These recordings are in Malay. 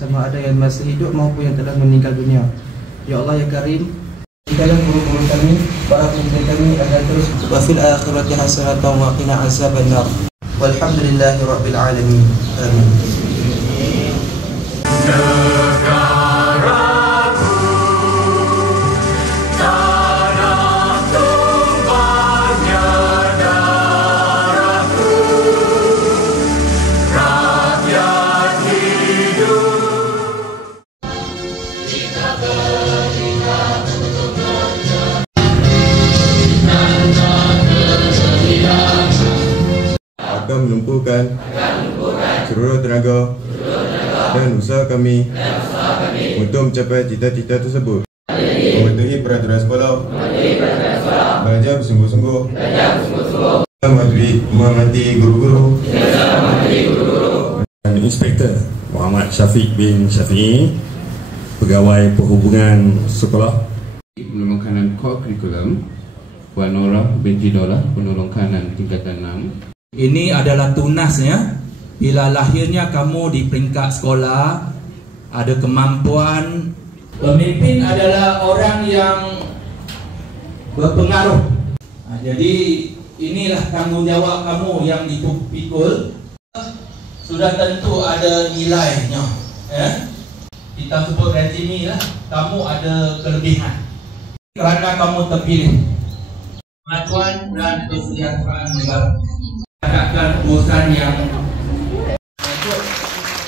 Sama ada yang masih hidup maupun yang telah meninggal dunia. Ya Allah ya Karim, jadikanlah guru-guru kami, para pemimpin kami agar terus wa fil akhirati hasanatan wa qina azabannar. Walhamdulillahi rabbil alamin. Amin. Akan menumpukan seluruh tenaga dan usaha kami untuk mencapai cita-cita tersebut. Mematuhi peraturan sekolah, belajar bersungguh-sungguh, menghormati guru-guru dan Inspektor Muhammad Syafiq bin Syafi'i, Pegawai Perhubungan Sekolah. Penolong kanan core curriculum, Puan Nora binti Dola, penolong kanan tingkatan 6. Ini adalah tunasnya. Bila lahirnya kamu di peringkat sekolah, ada kemampuan. Pemimpin adalah orang yang berpengaruh. Jadi inilah tanggungjawab kamu yang dipikul. Sudah tentu ada nilainya. Kita sebut resume lah. Kamu ada kelebihan kerana kamu terpilih. Kemajuan dan kesejahteraan negara. Adakan urusan yang untuk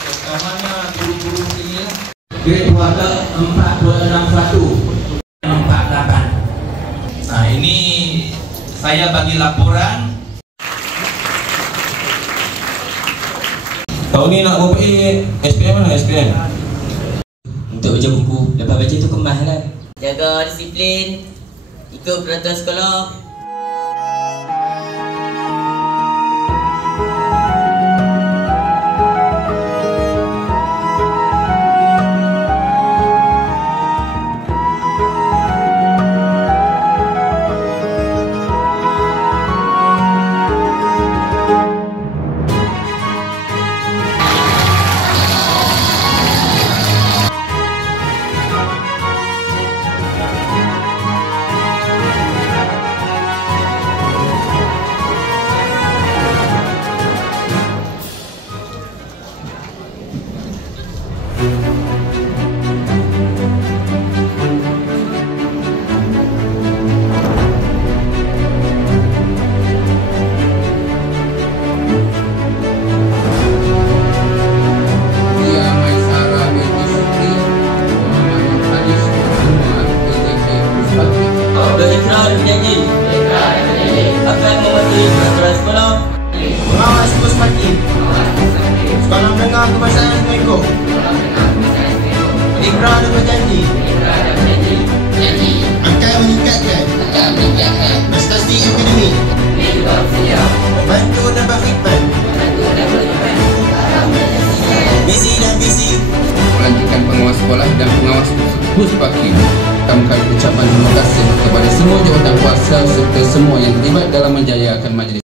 utamanya guru-guru ini lah. Grade water 4261 48. Nah ini saya bagi laporan. Tahun ni nak buat SPM mana SPM? Untuk baca buku, lepas baca tu kemas lah. Jaga disiplin, ikut peraturan sekolah. Berjanji akan mematuhi peraturan sekolah, Pengawas pos parking, sekolah menengah kebangsaan mengikut, ikrar dan berjanji akan meningkatkan prestasi akademik, membantu dan berkhidmat, misi dan visi, Melanjutkan pengawas sekolah dan pengawas pos parking. Kami ucapan terima kasih kepada semua jawatan kuasa serta semua yang terlibat dalam menjayakan majlis